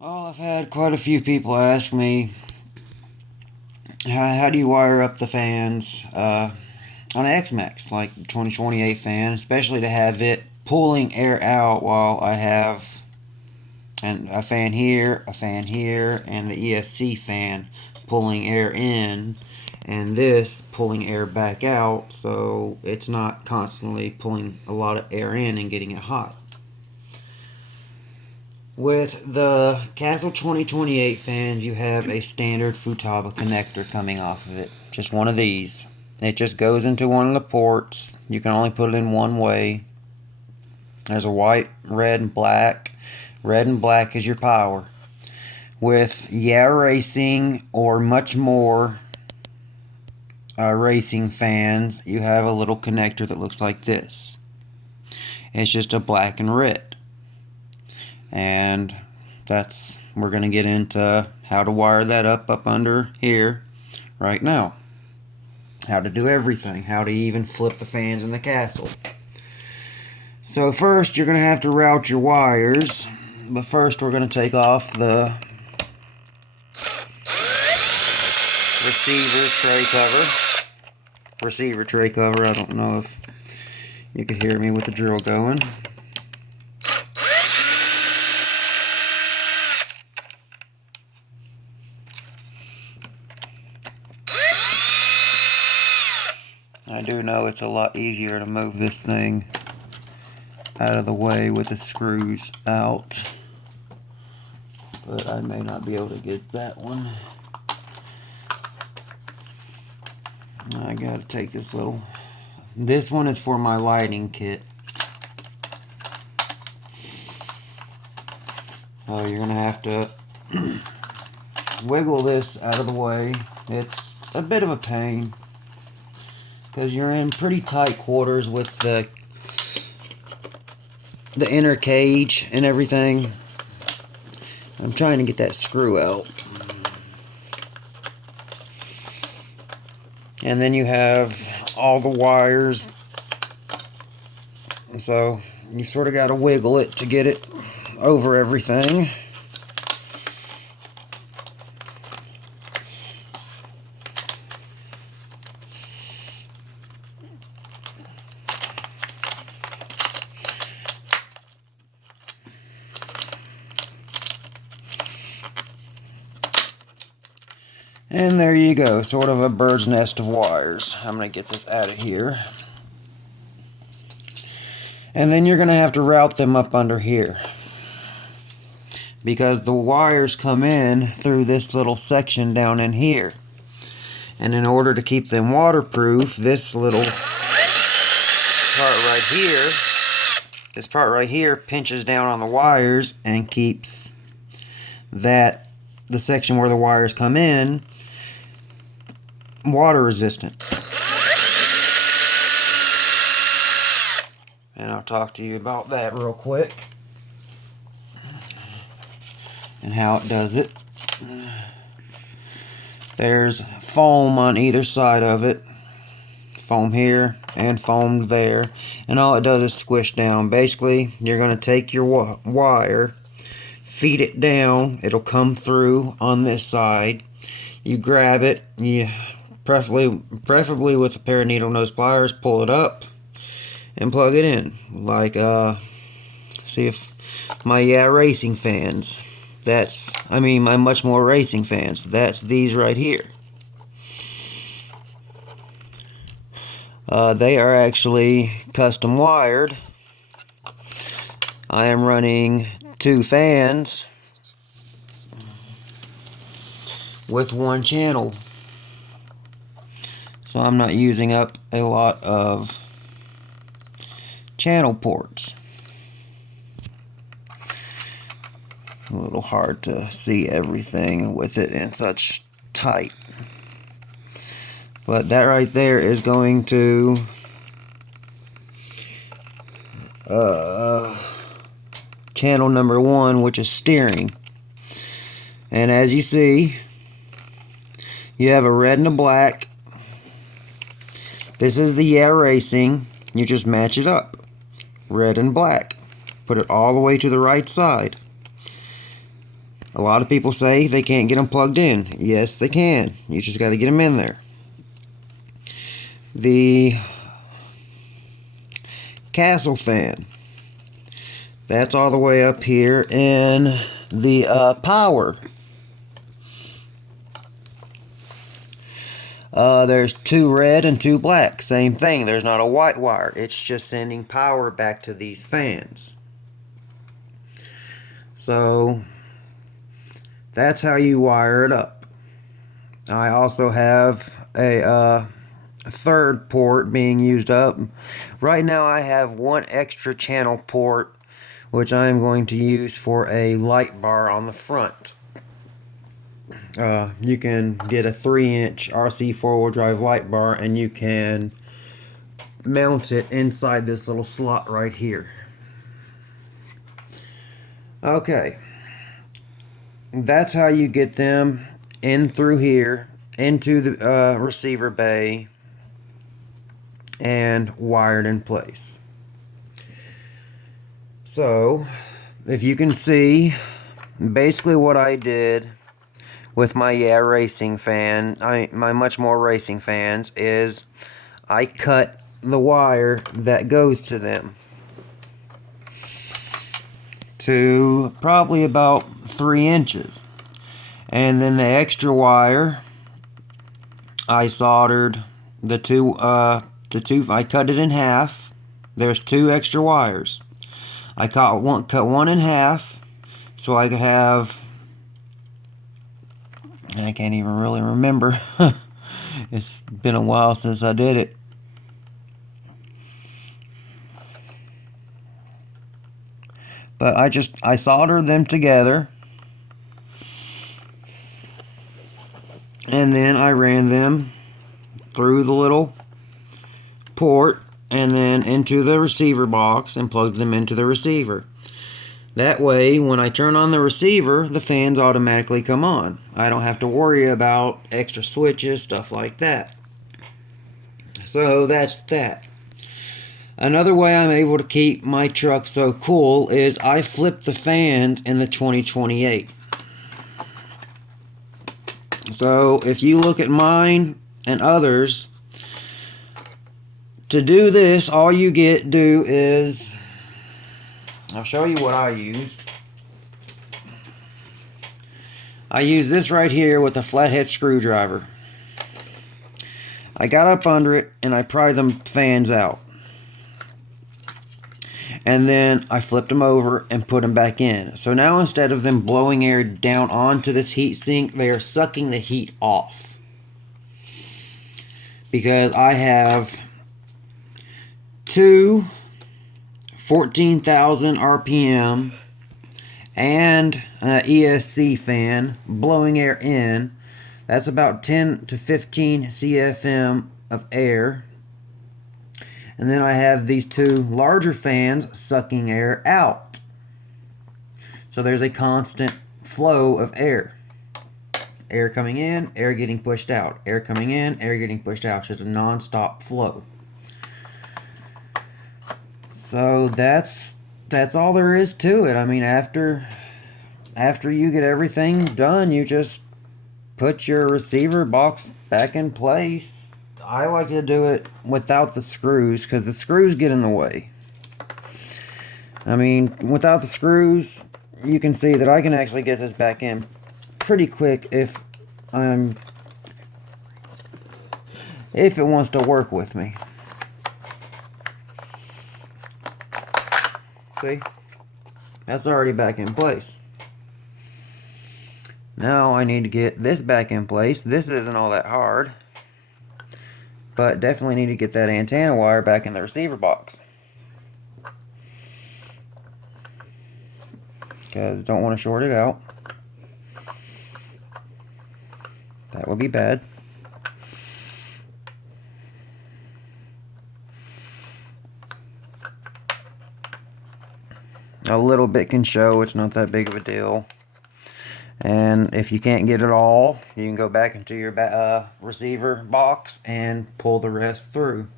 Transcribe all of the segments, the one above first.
Oh, I've had quite a few people ask me, how do you wire up the fans on an X-Maxx, like the 2028 fan, especially to have it pulling air out while I have a fan here, and the ESC fan pulling air in, and this pulling air back out, so it's not constantly pulling a lot of air in and getting it hot. With the Castle 2028 fans, you have a standard Futaba connector coming off of it. Just one of these. It just goes into one of the ports. You can only put it in one way. There's a white, red, and black. Red and black is your power. With Racing or much more racing fans, you have a little connector that looks like this. It's just a black and red. And we're going to get into how to wire that up under here right now. How to do everything. How to even flip the fans in the castle. So first you're going to have to route your wires. But first we're going to take off the receiver tray cover. I don't know if you could hear me with the drill going. I do know it's a lot easier to move this thing out of the way with the screws out, but I may not be able to get that one. I gotta take this one is for my lighting kit. So you're gonna have to wiggle this out of the way. It's a bit of a pain because you're in pretty tight quarters with the inner cage and everything. I'm trying to get that screw out. And then you have all the wires. So you sort of got to wiggle it to get it over everything. And there you go, sort of a bird's nest of wires. I'm going to get this out of here. And then you're going to have to route them up under here, because the wires come in through this little section down in here. And in order to keep them waterproof, this part right here pinches down on the wires and keeps the section where the wires come in water resistant. And I'll talk to you about that real quick and how it does it. There's foam on either side of it. Foam here and foam there. And all it does is squish down. Basically, you're going to take your wire, feed it down. It'll come through on this side. You grab it. You preferably with a pair of needle nose pliers, pull it up and plug it in. Like, see if my racing fans. My much more racing fans. That's these right here. They are actually custom wired. I am running 2 fans with 1 channel. So I'm not using up a lot of channel ports. A little hard to see everything with it in such tight. But that right there is going to channel number 1, which is steering. And as you see, you have a red and a black. This is the Racing. You just match it up. Red and black. Put it all the way to the right side. A lot of people say they can't get them plugged in. Yes, they can. You just got to get them in there. The castle fan. That's all the way up here in the power. There's 2 red and 2 black. Same thing. There's not a white wire. It's just sending power back to these fans. So that's how you wire it up. I also have a third port being used up. Right now I have 1 extra channel port, which I am going to use for a light bar on the front. You can get a 3-inch RC 4-wheel drive light bar, and you can mount it inside this little slot right here. Okay, that's how you get them in through here into the receiver bay and wired in place. So if you can see, basically what I did with my racing fan, my much more racing fans, is I cut the wire that goes to them to probably about 3 inches, and then the extra wire I soldered the two I cut it in half. There's 2 extra wires. I cut one in half so I could have, I can't even really remember. It's been a while since I did it. But I soldered them together, and then I ran them through the little port and then into the receiver box and plugged them into the receiver. That way, when I turn on the receiver, the fans automatically come on. I don't have to worry about extra switches, stuff like that. So that's that. Another way I'm able to keep my truck so cool is I flip the fans in the 2028. So if you look at mine and others, to do this, all you do is, I'll show you what I used. I use this right here with a flathead screwdriver. I got up under it and I pried the fans out. And then I flipped them over and put them back in. So now instead of them blowing air down onto this heat sink, they are sucking the heat off. Because I have 2 14,000 RPM and an ESC fan blowing air in. That's about 10 to 15 CFM of air. And then I have these 2 larger fans sucking air out. So there's a constant flow of air. Air coming in, air getting pushed out. Air coming in, air getting pushed out. Just a non-stop flow. So that's all there is to it. I mean, after you get everything done, you just put your receiver box back in place. I like to do it without the screws because the screws get in the way. I mean, without the screws, you can see that I can actually get this back in pretty quick if it wants to work with me. See? That's already back in place. Now I need to get this back in place. This isn't all that hard. But definitely need to get that antenna wire back in the receiver box. Because don't want to short it out. That would be bad. A little bit can show, it's not that big of a deal. And if you can't get it all, you can go back into your receiver box and pull the rest through.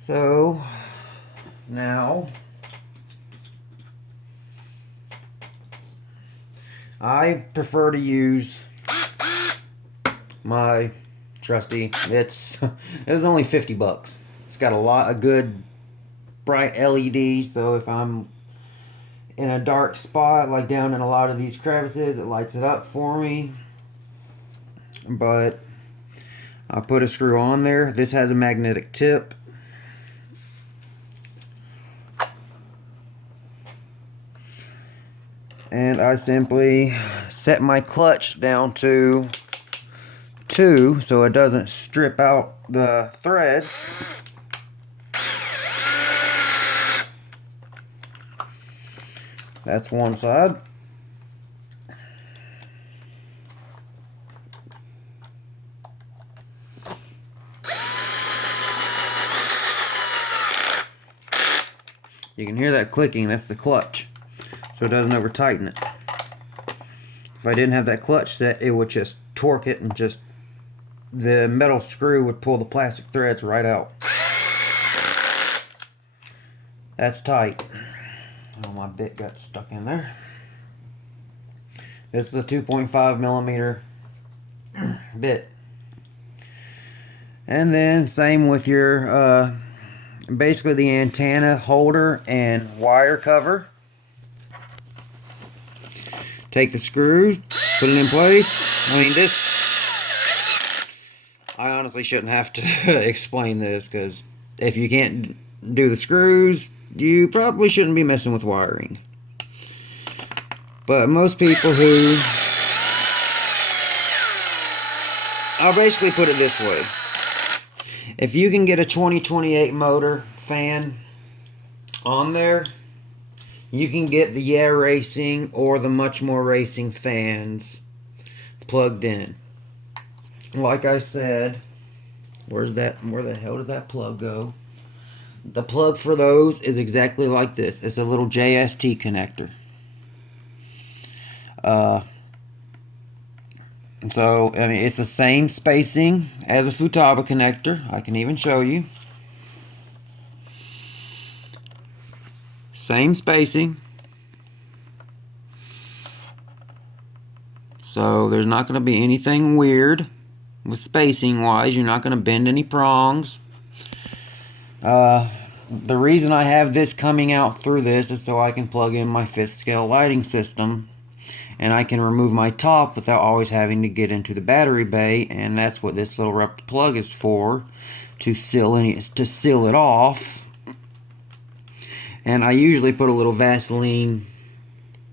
So now I prefer to use my trusty. It was only 50 bucks. It's got a lot of good bright LED, so if I'm in a dark spot, like down in a lot of these crevices, it lights it up for me. But I put a screw on there. This has a magnetic tip. And I simply set my clutch down to 2 so it doesn't strip out the threads. That's one side. You can hear that clicking, that's the clutch. So it doesn't over tighten it. If I didn't have that clutch set, it would just torque it and just the metal screw would pull the plastic threads right out. That's tight. Oh, my bit got stuck in there. This is a 2.5 millimeter bit. And then same with your basically the antenna holder and wire cover. Take the screws, put it in place. I mean, I honestly shouldn't have to explain this, because if you can't do the screws, you probably shouldn't be messing with wiring. But most people who... I'll basically put it this way. If you can get a 2028 motor fan on there, you can get the Yeah Racing or the Much More Racing fans plugged in. Like I said, where the hell did that plug go? The plug for those is exactly like this. It's a little JST connector. So, I mean, it's the same spacing as a Futaba connector. I can even show you. Same spacing. So, there's not going to be anything weird with spacing wise. You're not going to bend any prongs. The reason I have this coming out through this is so I can plug in my 5th scale lighting system. And I can remove my top without always having to get into the battery bay, and that's what this little rubber plug is for, to seal it off. And I usually put a little Vaseline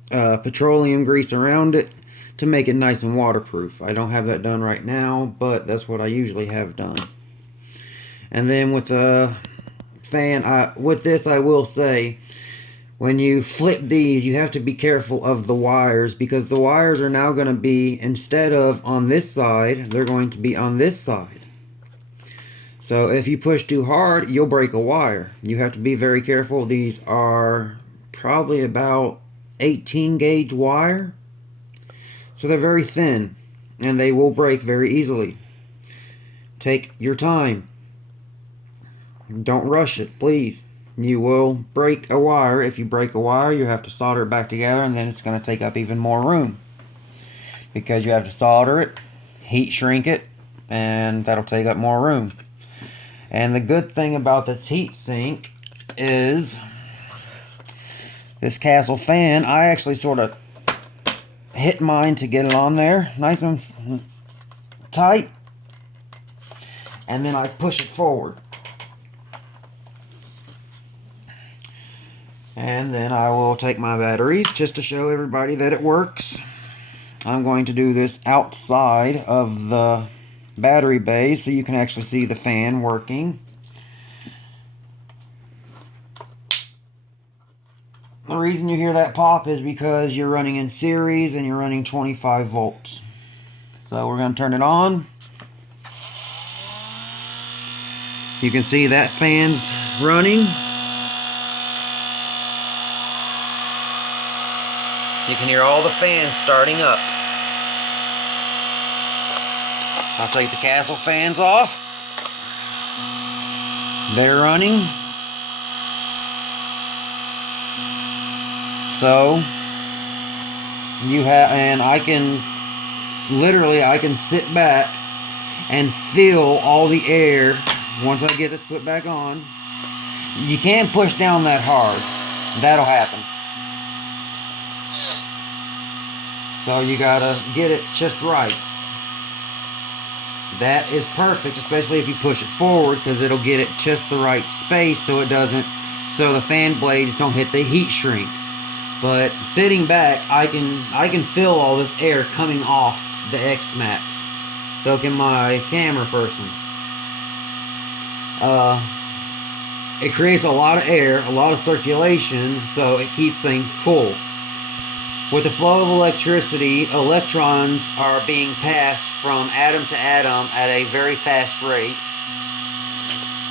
petroleum grease around it to make it nice and waterproof. I don't have that done right now, but that's what I usually have done. And then with a fan, with this I will say, when you flip these, you have to be careful of the wires, because the wires are now going to be, instead of on this side, they're going to be on this side. So if you push too hard, you'll break a wire. You have to be very careful. These are probably about 18 gauge wire. So they're very thin, and they will break very easily. Take your time. Don't rush it, please. You will break a wire. If you break a wire, you have to solder it back together, and then it's going to take up even more room, because you have to solder it, heat shrink it, and that'll take up more room. And the good thing about this heat sink is this Castle fan, I actually sort of hit mine to get it on there nice and tight, and then I push it forward. And then I will take my batteries just to show everybody that it works. I'm going to do this outside of the battery bay so you can actually see the fan working. The reason you hear that pop is because you're running in series and you're running 25 volts. So we're going to turn it on. You can see that fan's running. You can hear all the fans starting up. I'll take the Castle fans off. They're running. So, And I can literally, I can sit back and feel all the air. Once I get this put back on, you can't push down that hard. That'll happen. So you gotta get it just right. That is perfect, especially if you push it forward, because it'll get it just the right space so it doesn't, so the fan blades don't hit the heat shrink. But sitting back, I can feel all this air coming off the X-Maxx. So can my camera person. It creates a lot of air, a lot of circulation, so it keeps things cool. With the flow of electricity, electrons are being passed from atom to atom at a very fast rate.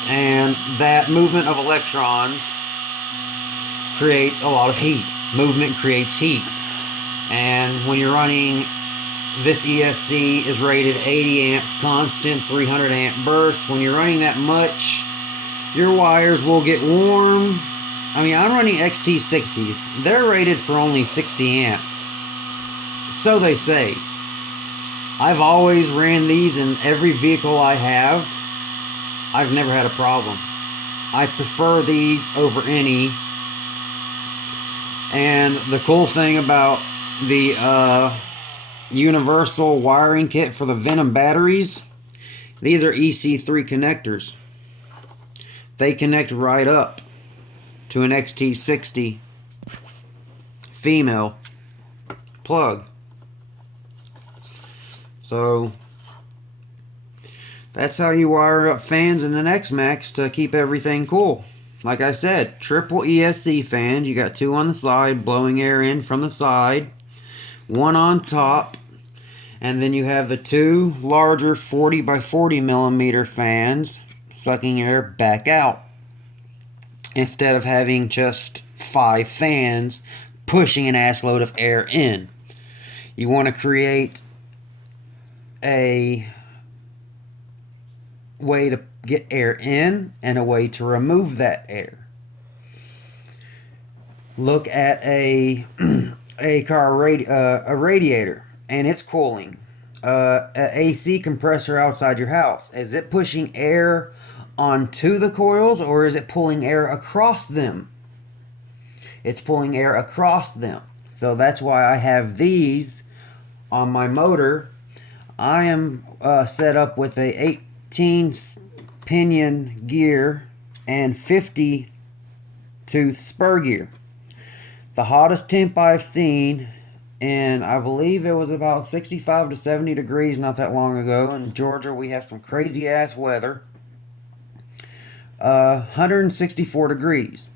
And that movement of electrons creates a lot of heat. Movement creates heat. And when you're running, this ESC is rated 80 amps constant, 300 amp burst. When you're running that much, your wires will get warm. I mean, I'm running XT60s. They're rated for only 60 amps. So they say. I've always ran these in every vehicle I have. I've never had a problem. I prefer these over any. And the cool thing about the universal wiring kit for the Venom batteries, these are EC3 connectors. They connect right up to an XT60 female plug. So that's how you wire up fans in an X-Maxx to keep everything cool. Like I said, triple ESC fans. You got two on the side blowing air in from the side, one on top, and then you have the two larger 40 by 40 millimeter fans sucking air back out, instead of having just 5 fans pushing an assload of air in. You want to create a way to get air in and a way to remove that air. Look at a radiator and it's cooling. An AC compressor outside your house. Is it pushing air onto the coils, or is it pulling air across them? It's pulling air across them. So that's why I have these on my motor. I am set up with a 18 pinion gear and 50 tooth spur gear. The hottest temp I've seen, and I believe it was about 65 to 70 degrees not that long ago. In Georgia, we have some crazy ass weather. 164 degrees.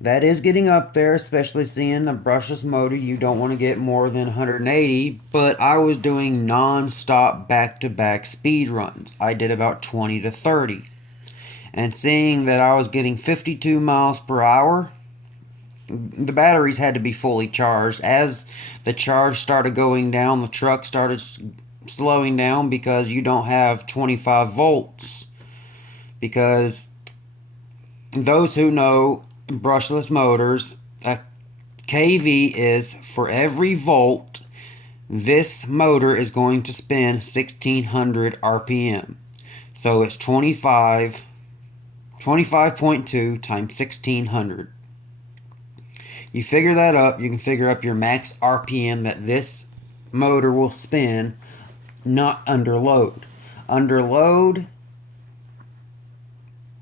That is getting up there, especially seeing a brushless motor. You don't want to get more than 180, but I was doing non-stop back-to-back speed runs. I did about 20 to 30. And seeing that I was getting 52 miles per hour, the batteries had to be fully charged. As the charge started going down, the truck started slowing down because you don't have 25 volts. Because those who know brushless motors, a kV is for every volt, this motor is going to spin 1600 RPM. So it's 25.2 times 1600. You figure that up, you can figure up your max RPM that this motor will spin, not under load. Under load,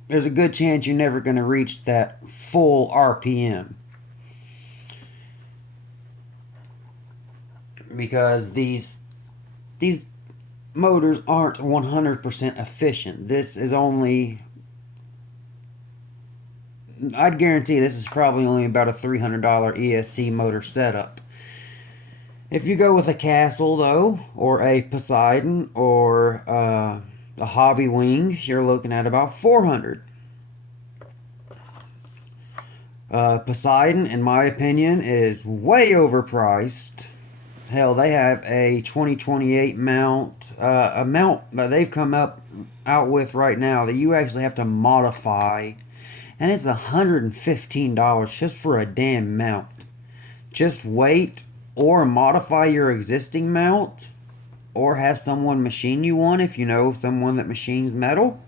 there's a good chance you're never going to reach that full RPM. Because these motors aren't 100% efficient. This is only, I'd guarantee this is probably only about a $300 ESC motor setup. If you go with a Castle though, or a Poseidon, or a Hobby Wing, you're looking at about 400. Poseidon, in my opinion, is way overpriced. Hell, they have a 2028 mount, a mount that they've come out with right now that you actually have to modify, and it's $115 just for a damn mount. Just wait or modify your existing mount, or have someone machine you one if you know someone that machines metal,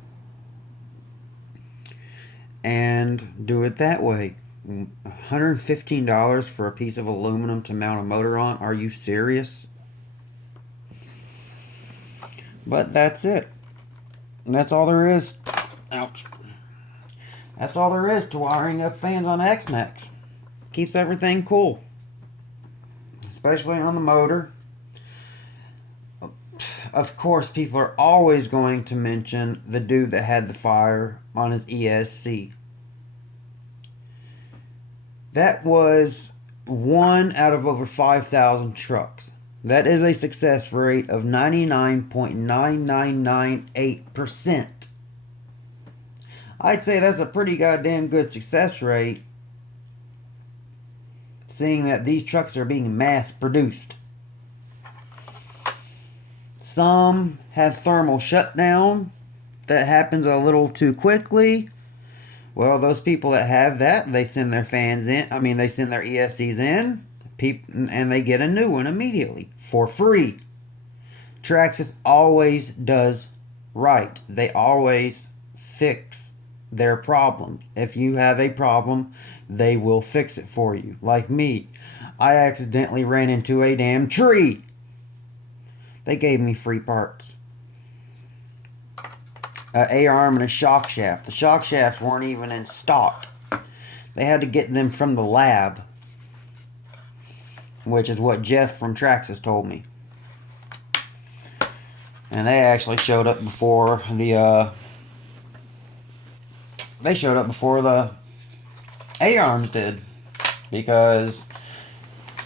and do it that way. $115 for a piece of aluminum to mount a motor on? Are you serious? But that's it. And that's all there is. Ouch. That's all there is to wiring up fans on X-Maxx. Keeps everything cool, especially on the motor. Of course, people are always going to mention the dude that had the fire on his ESC. That was 1 out of over 5,000 trucks. That is a success rate of 99.9998%. I'd say that's a pretty goddamn good success rate, seeing that these trucks are being mass produced. Some have thermal shutdown that happens a little too quickly. Well, those people that have that, they send their fans in. They send their ESCs in, and they get a new one immediately for free. Traxxas always does right. They always fix their problems. If you have a problem, they will fix it for you. Like me, I accidentally ran into a damn tree. They gave me free parts. An A-arm and a shock shaft. The shock shafts weren't even in stock. They had to get them from the lab, which is what Jeff from Traxxas told me. And they actually showed up before the A-arms did, because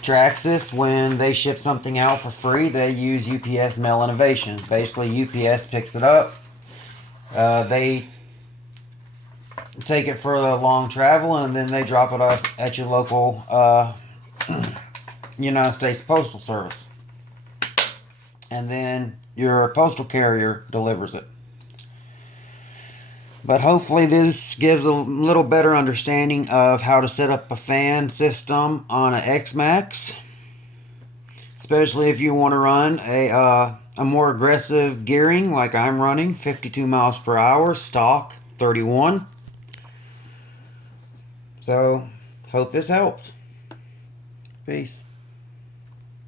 Traxxas, when they ship something out for free, they use UPS mail innovations. Basically, UPS picks it up. They take it for a long travel, and then they drop it off at your local United States Postal Service. And then your postal carrier delivers it. But hopefully this gives a little better understanding of how to set up a fan system on an X-Maxx. Especially if you want to run a more aggressive gearing like I'm running, 52 miles per hour, stock 31. So, hope this helps. Peace.